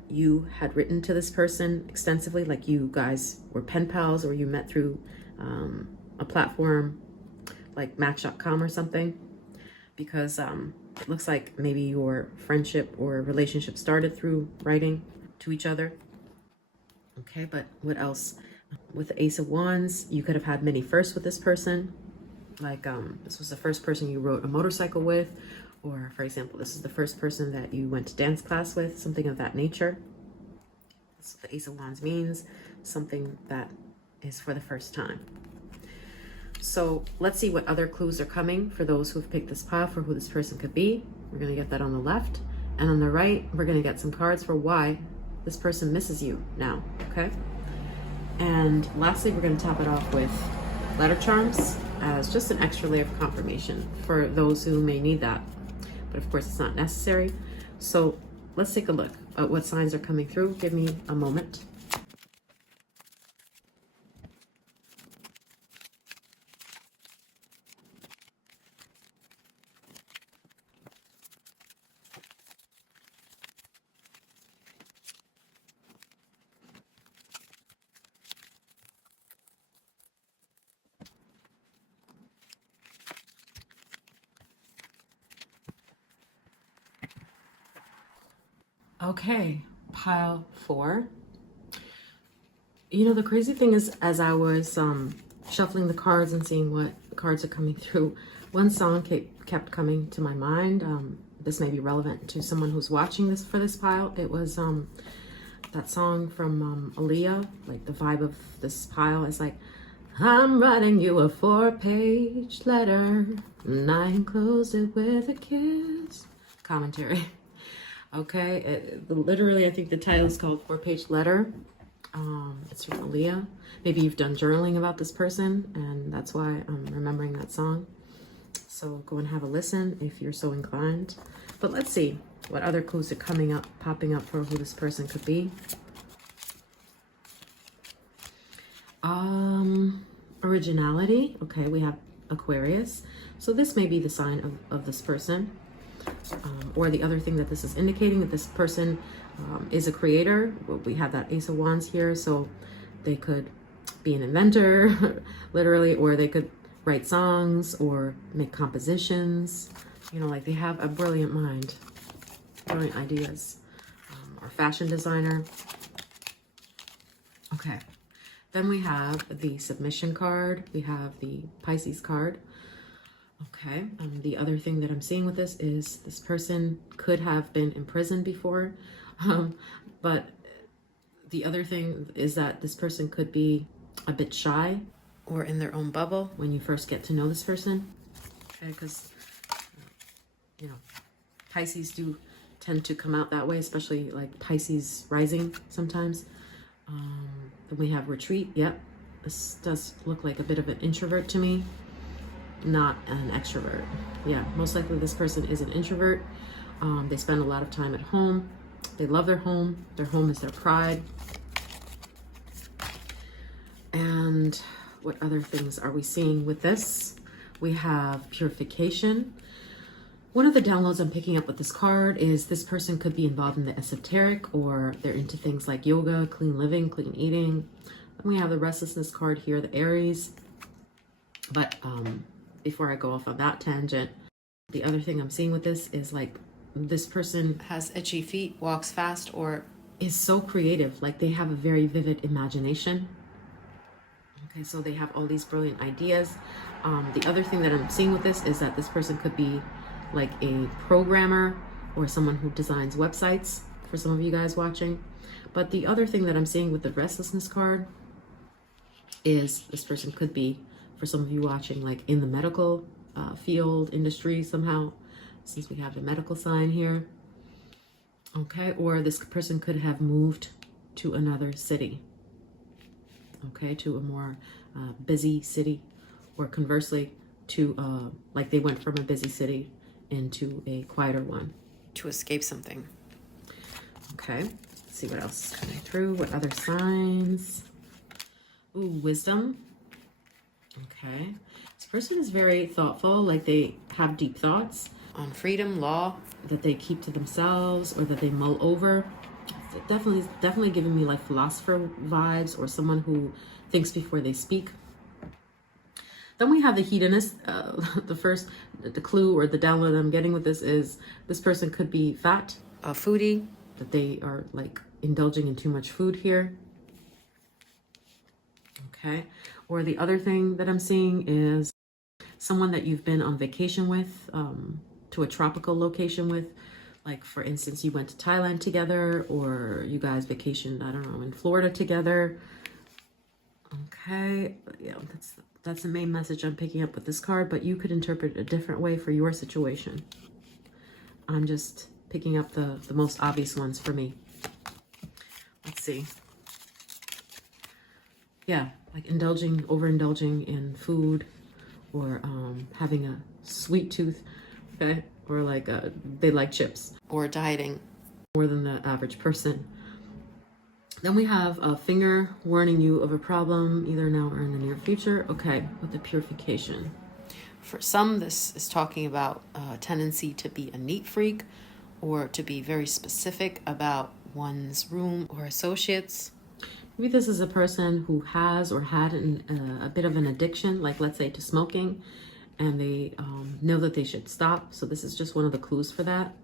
you had written to this person extensively, like you guys were pen pals, or you met through a platform like Match.com or something, because it looks like maybe your friendship or relationship started through writing to each other. Okay, but what else? With the Ace of Wands, you could have had many firsts with this person. Like this was the first person you rode a motorcycle with, or for example, this is the first person that you went to dance class with, something of that nature. That's what the Ace of Wands means, something that is for the first time. So let's see what other clues are coming for those who've picked this pile for who this person could be. We're going to get that on the left, and on the right, we're going to get some cards for why this person misses you now, okay? And lastly, we're going to top it off with letter charms as just an extra layer of confirmation for those who may need that. But of course, it's not necessary. So let's take a look at what signs are coming through. Give me a moment. Okay, pile 4. You know, the crazy thing is, as I was shuffling the cards and seeing what cards are coming through, one song kept coming to my mind. This may be relevant to someone who's watching this for this pile. It was that song from Aaliyah. Like the vibe of this pile is like, I'm writing you a 4-page letter, and I enclosed it with a kiss. Commentary. Okay, literally, I think the title is called 4-Page Letter. It's from Aaliyah. Maybe you've done journaling about this person, and that's why I'm remembering that song. So go and have a listen if you're so inclined. But let's see what other clues are popping up for who this person could be. originality. Okay, we have Aquarius. So this may be the sign of this person. Or the other thing that this is indicating, that this person is a creator. We have that Ace of Wands here, so they could be an inventor, literally, or they could write songs or make compositions. You know, like they have a brilliant mind, brilliant ideas, or fashion designer. Okay, then we have the submission card. We have the Pisces card. Okay, the other thing that I'm seeing with this is this person could have been in prison before, but the other thing is that this person could be a bit shy or in their own bubble when you first get to know this person. Okay, because, you know, Pisces do tend to come out that way, especially like Pisces rising sometimes. Then we have retreat. Yep, this does look like a bit of an introvert to me, not an extrovert. Yeah, most likely this person is an introvert. They spend a lot of time at home. They love their home. Their home is their pride. And what other things are we seeing with this? We have purification. One of the downloads I'm picking up with this card is this person could be involved in the esoteric, or they're into things like yoga, clean living, clean eating. Then we have the restlessness card here, the Aries. But before I go off on that tangent, the other thing I'm seeing with this is like this person has itchy feet, walks fast, or is so creative. Like they have a very vivid imagination. Okay, so they have all these brilliant ideas. The other thing that I'm seeing with this is that this person could be like a programmer or someone who designs websites, for some of you guys watching. But the other thing that I'm seeing with the restlessness card is this person could be, for some of you watching, like in the medical field, industry somehow, since we have the medical sign here. Okay, or this person could have moved to another city. Okay, to a more busy city, or conversely to like they went from a busy city into a quieter one to escape something. Okay, let's see what else is coming through. What other signs? Ooh, wisdom. Okay, this person is very thoughtful, like they have deep thoughts on freedom, law, that they keep to themselves or that they mull over. Definitely giving me like philosopher vibes, or someone who thinks before they speak. Then we have the hedonist. The clue or the download I'm getting with this is this person could be fat, a foodie, that they are like indulging in too much food here. Okay, or the other thing that I'm seeing is someone that you've been on vacation with, to a tropical location with. Like, for instance, you went to Thailand together, or you guys vacationed, I don't know, in Florida together. Okay, yeah, that's the main message I'm picking up with this card, but you could interpret it a different way for your situation. I'm just picking up the most obvious ones for me. Let's see. Yeah, like overindulging in food, or having a sweet tooth, okay? Or like they like chips, or dieting more than the average person. Then we have a finger warning you of a problem, either now or in the near future. Okay, with the purification. For some, this is talking about a tendency to be a neat freak, or to be very specific about one's room or associates. Maybe this is a person who has or had a bit of an addiction, like let's say to smoking, and they know that they should stop. So this is just one of the clues for that.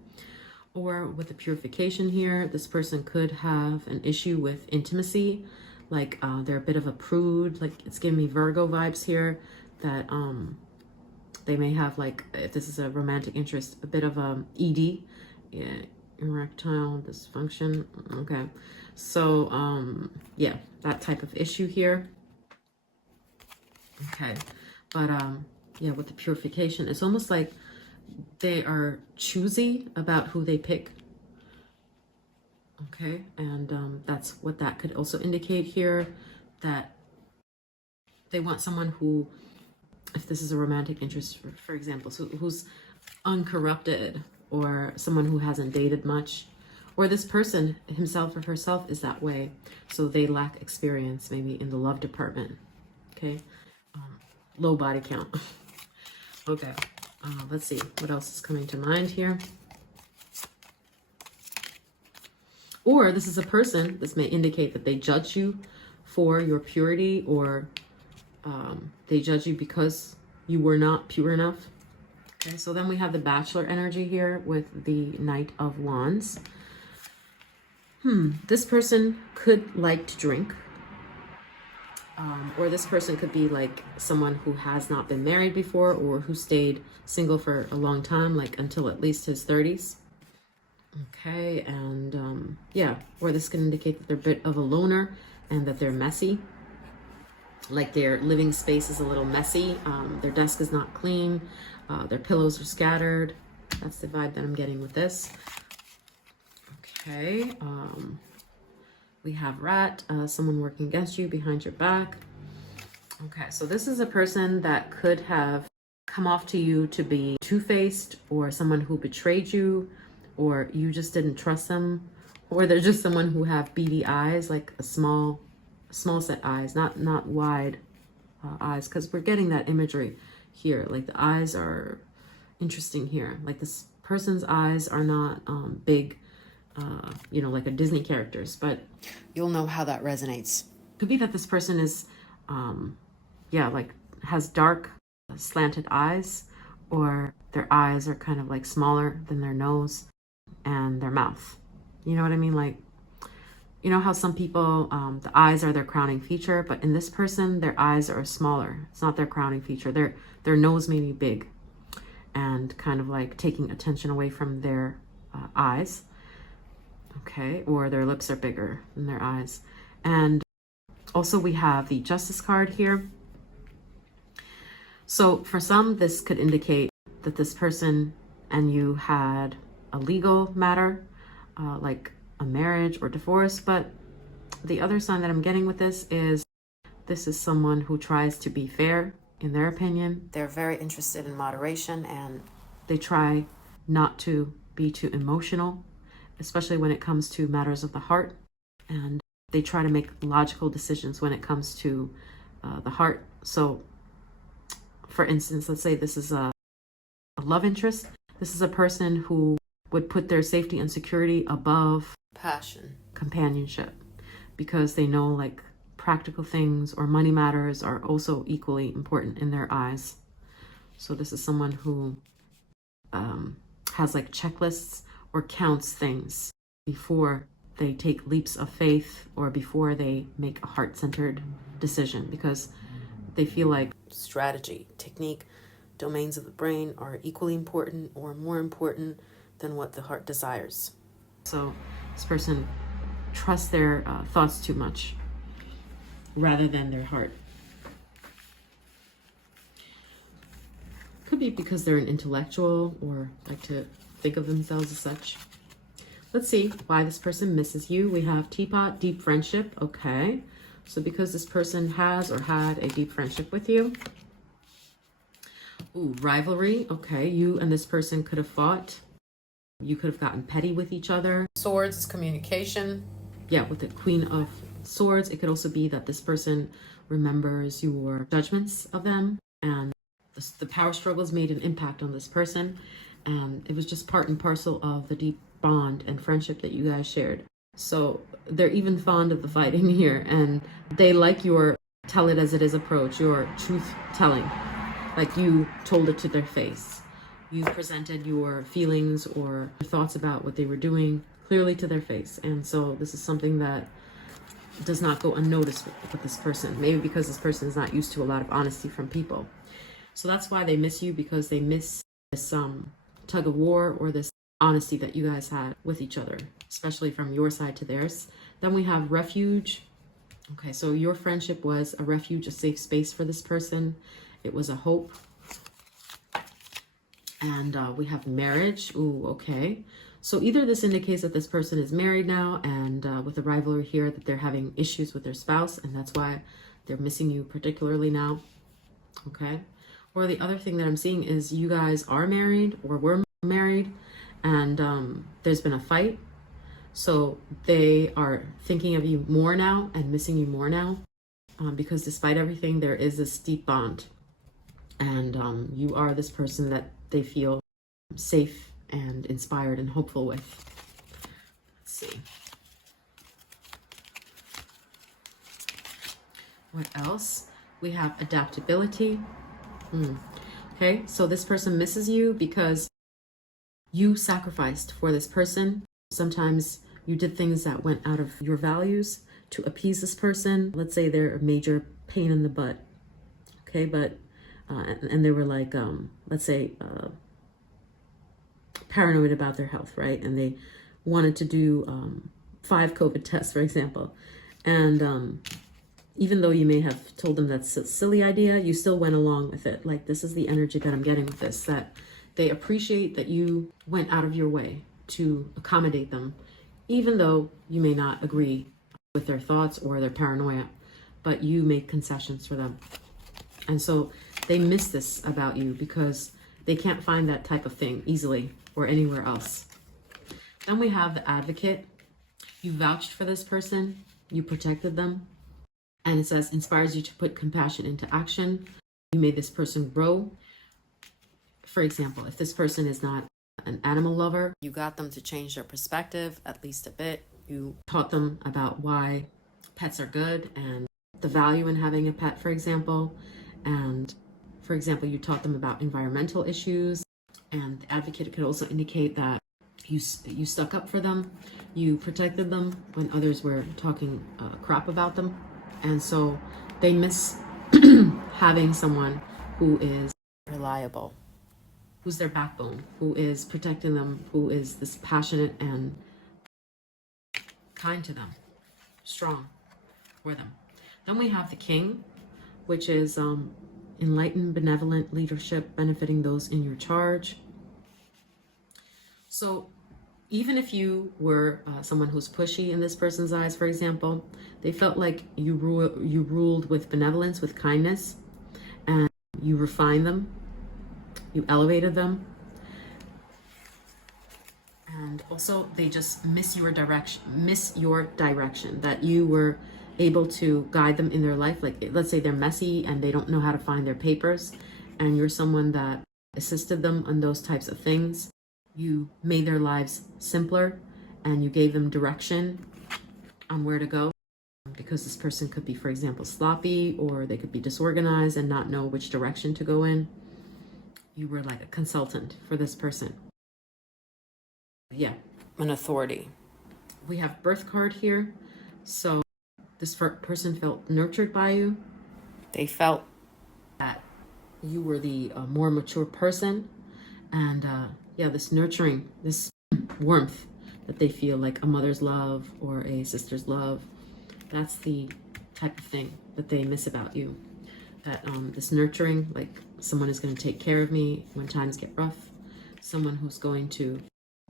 Or with the purification here, this person could have an issue with intimacy, like they're a bit of a prude. Like it's giving me Virgo vibes here, that they may have, like, if this is a romantic interest, a bit of ED, yeah, erectile dysfunction. Okay, so yeah, that type of issue here. Okay, but yeah, with the purification, it's almost like they are choosy about who they pick. Okay, and that's what that could also indicate here, that they want someone who, if this is a romantic interest, for example, so who's uncorrupted, or someone who hasn't dated much, or this person himself or herself is that way, so they lack experience maybe in the love department. Okay, low body count. Okay, let's see what else is coming to mind here. Or this is a person, this may indicate that they judge you for your purity, or they judge you because you were not pure enough. Okay, so then we have the Bachelor energy here with the Knight of Wands. This person could like to drink. Or this person could be like someone who has not been married before, or who stayed single for a long time, like until at least his 30s. Okay, and yeah, or this can indicate that they're a bit of a loner and that they're messy. Like their living space is a little messy. Their desk is not clean. Their pillows are scattered. That's the vibe that I'm getting with this. Okay, we have Rat, someone working against you behind your back. Okay, so this is a person that could have come off to you to be two-faced, or someone who betrayed you, or you just didn't trust them, or they're just someone who have beady eyes, like a small set eyes, not wide eyes, because we're getting that imagery here. Like the eyes are interesting here. Like this person's eyes are not big, you know, like a Disney characters, but you'll know how that resonates. Could be that this person is, yeah, like has dark slanted eyes, or their eyes are kind of like smaller than their nose and their mouth. You know what I mean? Like, you know how some people, the eyes are their crowning feature, but in this person, their eyes are smaller. It's not their crowning feature. Their nose may be big and kind of like taking attention away from their eyes. Okay, or their lips are bigger than their eyes. And also we have the Justice card here. So for some, this could indicate that this person and you had a legal matter, like a marriage or divorce. But the other sign that I'm getting with this is someone who tries to be fair in their opinion. They're very interested in moderation, and they try not to be too emotional, especially when it comes to matters of the heart. And they try to make logical decisions when it comes to the heart. So for instance, let's say this is a love interest. This is a person who would put their safety and security above passion, companionship, because they know like practical things or money matters are also equally important in their eyes. So this is someone who has like checklists or counts things before they take leaps of faith, or before they make a heart-centered decision, because they feel like strategy, technique, domains of the brain are equally important or more important than what the heart desires. So this person trusts their thoughts too much rather than their heart. Could be because they're an intellectual or like to think of themselves as such. Let's see why this person misses you. We have Teapot, deep friendship. Okay, so because this person has or had a deep friendship with you. Ooh, rivalry. Okay, you and this person could have fought. You could have gotten petty with each other. Swords is communication. Yeah, with the Queen of Swords, it could also be that this person remembers your judgments of them, and the power struggles made an impact on this person, and it was just part and parcel of the deep bond and friendship that you guys shared. So they're even fond of the fighting here, and they like your tell it as it is approach, your truth telling. Like you told it to their face. You presented your feelings or thoughts about what they were doing clearly to their face. And so this is something that does not go unnoticed with this person. Maybe because this person is not used to a lot of honesty from people. So that's why they miss you, because they miss this tug of war or this honesty that you guys had with each other, especially from your side to theirs. Then we have refuge. Okay, so your friendship was a refuge, a safe space for this person. It was a hope. And we have marriage. Ooh, okay. So either this indicates that this person is married now, and with the rivalry here, that they're having issues with their spouse, and that's why they're missing you particularly now. Okay. Or the other thing that I'm seeing is you guys are married or were married, and there's been a fight. So they are thinking of you more now and missing you more now. because despite everything, there is this deep bond. And you are this person that they feel safe and inspired and hopeful with. Let's see. What else? We have adaptability. Okay, so this person misses you because you sacrificed for this person. Sometimes you did things that went out of your values to appease this person. Let's say they're a major pain in the butt. Okay, but and they were like, let's say, paranoid about their health, right? And they wanted to do 5 COVID tests, for example. And even though you may have told them that's a silly idea, you still went along with it. Like, this is the energy that I'm getting with this, that they appreciate that you went out of your way to accommodate them, even though you may not agree with their thoughts or their paranoia, but you made concessions for them. And so they miss this about you because they can't find that type of thing easily or anywhere else. Then we have the advocate. You vouched for this person, you protected them, and it says, inspires you to put compassion into action. You made this person grow. For example, if this person is not an animal lover, you got them to change their perspective at least a bit. You taught them about why pets are good and the value in having a pet, for example. And for example, you taught them about environmental issues. And the advocate could also indicate that you stuck up for them. You protected them when others were talking crap about them. And so they miss having someone who is reliable, who's their backbone, who is protecting them, who is this passionate and kind to them, strong for them. Then we have the king, which is enlightened, benevolent leadership, benefiting those in your charge. So even if you were someone who's pushy in this person's eyes, for example, they felt like you ruled with benevolence, with kindness, and you refined them, you elevated them. And also they just miss your direction, that you were able to guide them in their life. Like, let's say they're messy and they don't know how to find their papers, and you're someone that assisted them on those types of things. You made their lives simpler and you gave them direction on where to go, because this person could be, for example, sloppy, or they could be disorganized and not know which direction to go in. You were like a consultant for this person. Yeah, an authority. We have birth card here. So this person felt nurtured by you. They felt that you were the more mature person. And yeah, this nurturing, this warmth that they feel, like a mother's love or a sister's love. That's the type of thing that they miss about you. That this nurturing, like someone is going to take care of me when times get rough. Someone who's going to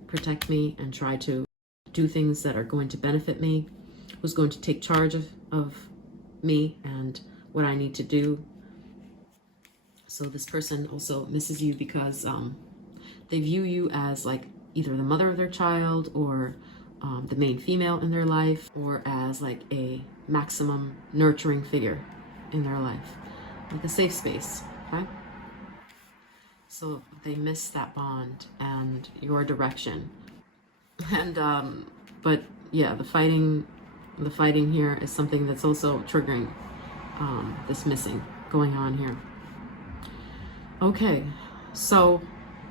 protect me and try to do things that are going to benefit me. Who's going to take charge of me and what I need to do. So this person also misses you because they view you as like either the mother of their child, or the main female in their life, or as like a maximum nurturing figure in their life, like a safe space. Okay, so they miss that bond and your direction. And but yeah, the fighting here is something that's also triggering this missing going on here. Okay, so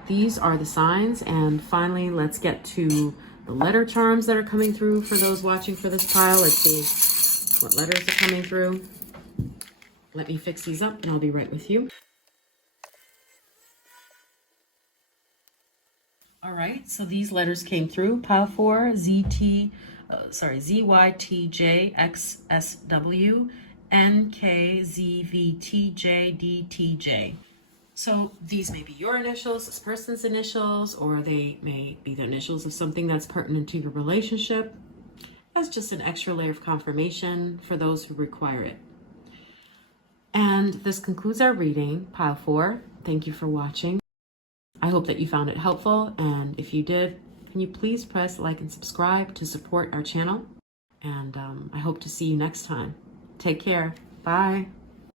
these are the signs, and finally let's get to the letter charms that are coming through for those watching for this pile. Let's see what letters are coming through. Let me fix these up and I'll be right with you. All right, so these letters came through. Pile 4, ZYTJXSW, NKZVTJDTJ. So these may be your initials, this person's initials, or they may be the initials of something that's pertinent to your relationship. That's just an extra layer of confirmation for those who require it. And this concludes our reading, Pile 4. Thank you for watching. I hope that you found it helpful, and if you did, can you please press like and subscribe to support our channel? And I hope to see you next time. Take care. Bye.